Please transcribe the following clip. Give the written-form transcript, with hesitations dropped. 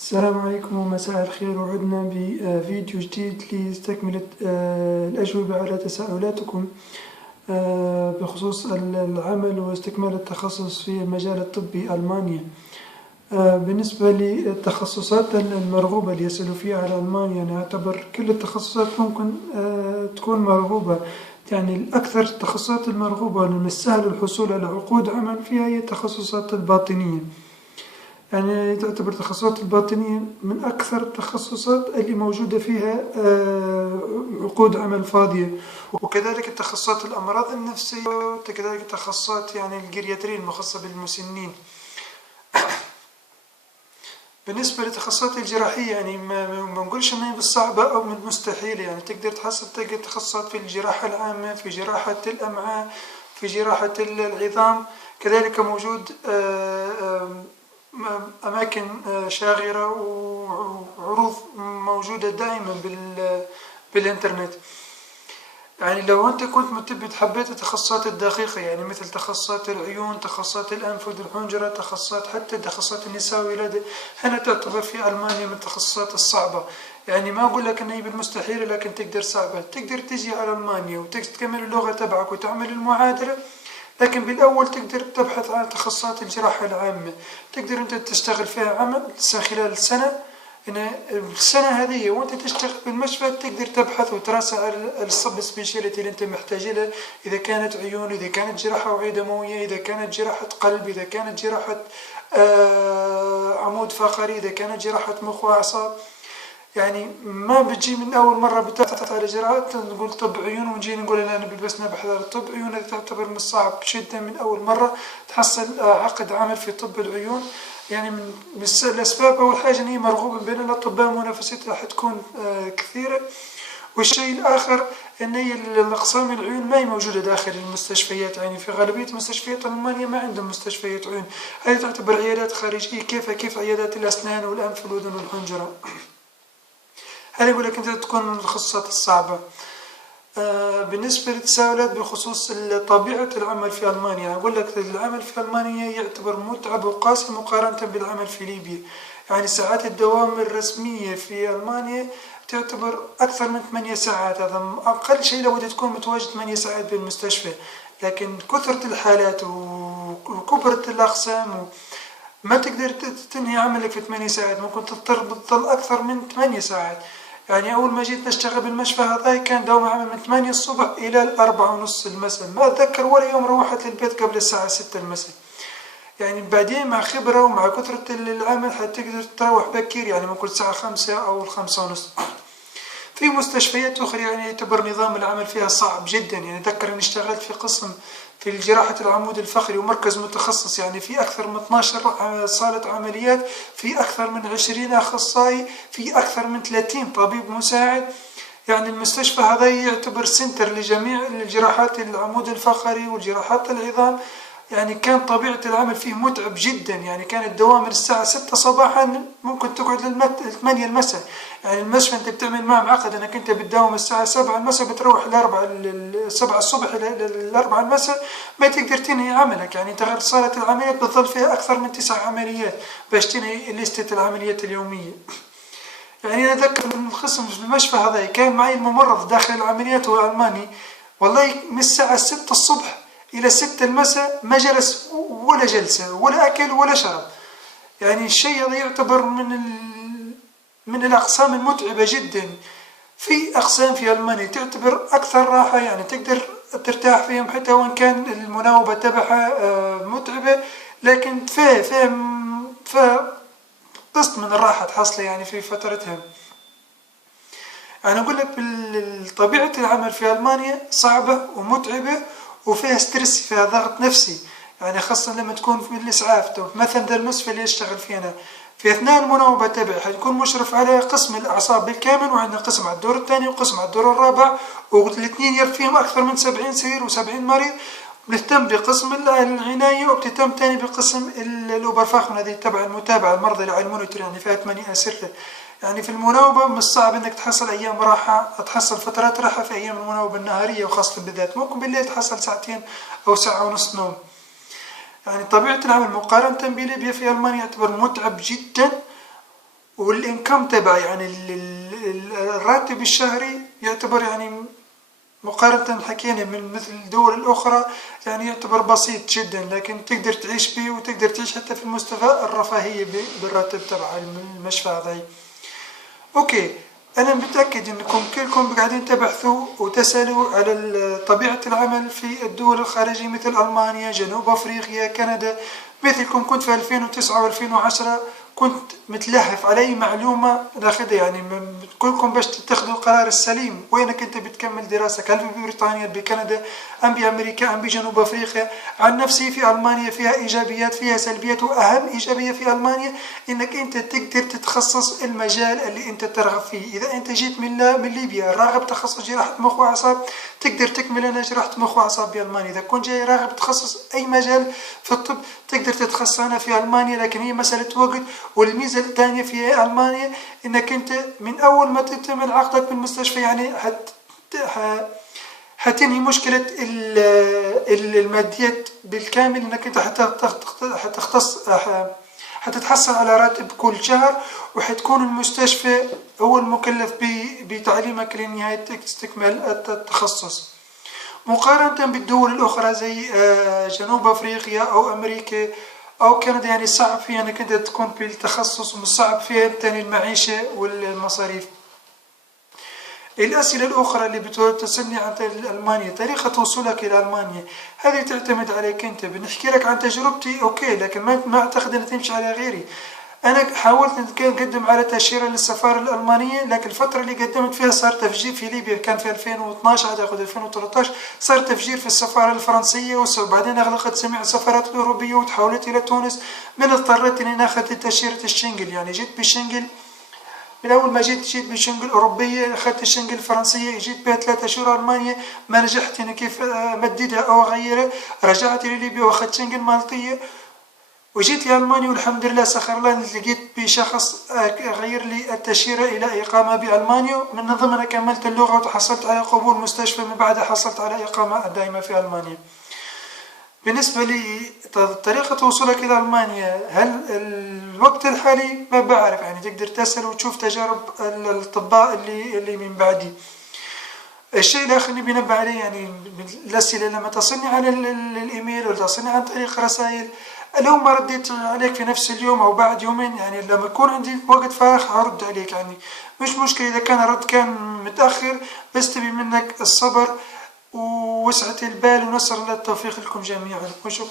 السلام عليكم ومساء الخير، وعدنا بفيديو جديد لتكملة الأجوبة على تساؤلاتكم بخصوص العمل واستكمال التخصص في المجال الطبي ألمانيا. بالنسبة للتخصصات المرغوبة اللي يصلوا فيها على ألمانيا، أنا أعتبر كل التخصصات ممكن تكون مرغوبة. يعني الأكثر التخصصات المرغوبة ومن السهل الحصول على عقود عمل فيها هي التخصصات الباطنية. يعني تعتبر التخصصات الباطنية من أكثر التخصصات اللي موجودة فيها عقود عمل فاضية، وكذلك التخصصات الأمراض النفسية، وكذلك التخصصات يعني الجيرياترية المخصصة بالمسنين. بالنسبة للتخصصات الجراحية يعني ما نقولش إنها بالصعبة أو من المستحيل، يعني تقدر تلقى تخصصات في الجراحة العامة، في جراحة الأمعاء، في جراحة العظام. كذلك موجود أماكن شاغرة وعروض موجودة دائما بالإنترنت. يعني لو أنت كنت تبي حبيت التخصصات الدقيقة، يعني مثل تخصصات العيون، تخصصات الأنف والحنجرة، تخصصات حتى تخصصات النساء والولادة، هنا تعتبر في ألمانيا من التخصصات الصعبة. يعني ما أقول لك إنها بالمستحيل، لكن تقدر صعبة. تقدر تجي على ألمانيا وتكمل اللغة تبعك وتعمل المعادلة، لكن بالأول تقدر تبحث عن تخصصات الجراحة العامة، تقدر أنت تشتغل فيها عمل خلال سنة. إن السنة هذه وأنت تشتغل بالمشفى تقدر تبحث وتراسل على السب سبيشاليتي اللي أنت محتاج لها، إذا كانت عيون، إذا كانت جراحة أوعية دموية، إذا كانت جراحة قلب، إذا كانت جراحة عمود فقري، إذا كانت جراحة مخ وأعصاب. يعني ما بتجي من أول مرة بتبحث على إجراءات نقول طب عيون ونجي نقول أنا بس نبحث على طب عيون. هذا تعتبر من الصعب جدا من أول مرة تحصل عقد عمل في طب العيون. يعني من الأسباب أول حاجة إن هي مرغوبة بين الأطباء، منافستها حتكون كثيرة. والشيء الآخر أن هي الأقسام العيون ما هي موجودة داخل المستشفيات، يعني في غالبية مستشفيات ألمانيا ما عندهم مستشفيات عيون. هذه تعتبر عيادات خارجية كيف عيادات الأسنان والأنف والأذن والحنجرة. هذا يقول لك أنت تكون من التخصصات الصعبة. بالنسبة للتساؤلات بخصوص طبيعة العمل في ألمانيا، أقول لك العمل في ألمانيا يعتبر متعب وقاسي مقارنة بالعمل في ليبيا. يعني ساعات الدوام الرسمية في ألمانيا تعتبر أكثر من 8 ساعات، هذا أقل شيء لو تكون متواجد 8 ساعات بالمستشفى. لكن كثرة الحالات وكبرة الأقسام ما تقدر تنهي عملك في 8 ساعات، ممكن تضطر بتظل أكثر من 8 ساعات. يعني أول ما جيت نشتغل بالمشفى هذا كان دوام عمل من 8 الصبح إلى 4:30 المساء، ما أتذكر ولا يوم روحت للبيت قبل الساعة 6 المساء. يعني بعدين مع خبرة ومع كثرة العمل حتقدر تروح بكير، يعني ممكن الساعة 5 أو 5:30. في مستشفيات أخرى يعني يعتبر نظام العمل فيها صعب جدا. يعني أتذكر إني اشتغلت في قسم في جراحة العمود الفقري ومركز متخصص، يعني في أكثر من 12 صالة عمليات، في أكثر من 20 أخصائي، في أكثر من 30 طبيب مساعد. يعني المستشفى هذا يعتبر سنتر لجميع الجراحات العمود الفقري والجراحات العظام. يعني كان طبيعة العمل فيه متعب جدا. يعني كان الدوام الساعة 6 صباحا ممكن تقعد 8 المساء. يعني المشفى انت بتعمل معه معقد انك انت بتداوم الساعة 7 المساء بتروح 7 الصبح إلى 4 المساء، ما تقدر تنهي عملك. يعني انت غير صالة العمليات بتظل فيها أكثر من 9 عمليات باش تنهي لستة العمليات اليومية. يعني أنا أتذكر من القسم في المشفى هذا كان معي الممرض داخل العمليات هو ألماني، والله من الساعة 6 الصبح إلى 6 المساء ما جلس ولا جلسة ولا أكل ولا شرب. يعني الشيء هذا يعتبر من الأقسام المتعبة جدا. في أقسام في ألمانيا تعتبر أكثر راحة، يعني تقدر ترتاح فيهم حتى وإن كان المناوبة تبعها متعبة، لكن فيها قسط من الراحة تحصل يعني في فترتها. أنا أقول لك طبيعة العمل في ألمانيا صعبة ومتعبة وفيها ستريس، فيها ضغط نفسي. يعني خاصة لما تكون في الإسعاف، مثلا ذا المستشفى اللي يشتغل فينا في أثناء المناوبة تبعي حيكون مشرف على قسم الأعصاب بالكامل، وعندنا قسم على الدور الثاني وقسم على الدور الرابع، والاثنين يرد فيهم أكثر من 70 سرير و70 مريض. بنهتم بقسم العناية وبتهتم تاني بقسم الأوبرفاخن هذه تبع المتابعة المرضى اللي على المونيتور، يعني فيها 8 أسرة. يعني في المناوبة من الصعب انك تحصل ايام راحة، تحصل فترات راحة في ايام المناوبة النهارية، وخاصة بالذات ممكن بالليل تحصل ساعتين او ساعة ونص نوم. يعني طبيعة العمل مقارنة بليبيا في ألمانيا يعتبر متعب جدا والإنكم تبعي يعني الراتب الشهري يعتبر يعني مقارنة حكينا من مثل الدول الأخرى يعني يعتبر بسيط جدا، لكن تقدر تعيش به وتقدر تعيش حتى في المستوى الرفاهية بالراتب تبع المشفى هذا. أوكي، أنا متأكد أنكم كلكم قاعدين تبحثوا وتسألوا على طبيعة العمل في الدول الخارجية مثل ألمانيا، جنوب أفريقيا، كندا. مثلكم كنت في 2009 و2010 كنت متلهف على أي معلومة ناخذها، يعني كلكم باش تتخذوا القرار السليم وينك أنت بتكمل دراستك، هل في بريطانيا، بكندا، أم بأمريكا، أم بجنوب أفريقيا. عن نفسي في ألمانيا فيها إيجابيات فيها سلبيات، وأهم إيجابية في ألمانيا إنك أنت تقدر تتخصص المجال اللي أنت ترغب فيه. إذا أنت جيت من ليبيا راغب تخصص جراحة مخ وأعصاب تقدر تكمل أنا جراحة مخ وأعصاب بألمانيا. إذا كنت جاي راغب تخصص أي مجال في الطب تقدر تتخصص أنا في ألمانيا، لكن هي مسألة وقت. والميزة الثانية في ألمانيا إنك أنت من أول ما تتم عقدك بالمستشفى يعني حتنهي مشكلة الماديات بالكامل، إنك أنت حتتحصل على راتب كل شهر، وحتكون المستشفى هو المكلف بتعليمك لنهاية تستكمل التخصص، مقارنة بالدول الأخرى زي جنوب أفريقيا أو أمريكا أو كندا. يعني صعب فيها أنك أنت تكون بالتخصص، وصعب فيها تاني المعيشة والمصاريف. الأسئلة الأخرى اللي بتسألني عن ألمانيا، طريقة وصولك إلى ألمانيا هذه تعتمد عليك أنت. بنحكي لك عن تجربتي أوكي، لكن ما أعتقد أن تمشي على غيري. أنا حاولت أقدم على تأشيرة للسفارة الألمانية، لكن الفترة اللي قدمت فيها صار تفجير في ليبيا، كان في 2012 أعتقد 2013 صار تفجير في السفارة الفرنسية، وبعدين أغلقت جميع السفارات الأوروبية وتحولت إلى تونس. من اضطريت إني ناخذ تأشيرة الشنغل، يعني جيت بالشنغل. من أول ما جيت بالشنغل الأوروبية، أخذت الشنغل الفرنسية، جيت بها 3 شهور ألمانيا ما نجحت إني كيف أمددها أو أغيرها. رجعت لليبيا وأخذت شنغل مالطية وجيت لألمانيا، والحمد لله سخر الله لقيت بشخص غير لي التأشيرة إلى إقامة بألمانيا. من ضمنها كملت اللغة وتحصلت على قبول مستشفى، من بعدها حصلت على إقامة دائمة في ألمانيا. بالنسبة لي طريقة وصولك إلى ألمانيا، هل الوقت الحالي ما بعرف، يعني تقدر تسأل وتشوف تجارب الأطباء اللي من بعدي. الشيء الآخر اللي بنبه عليه يعني الأسئلة لما تصلني على الإيميل ولا تصلني عن طريق رسائل، لو ما رديت عليك في نفس اليوم أو بعد يومين، يعني لما يكون عندي وقت فراغ هرد عليك، يعني مش مشكلة إذا كان الرد كان متأخر، بس تبي منك الصبر ووسعة البال، ونسأل الله التوفيق لكم جميعا، وشكرا.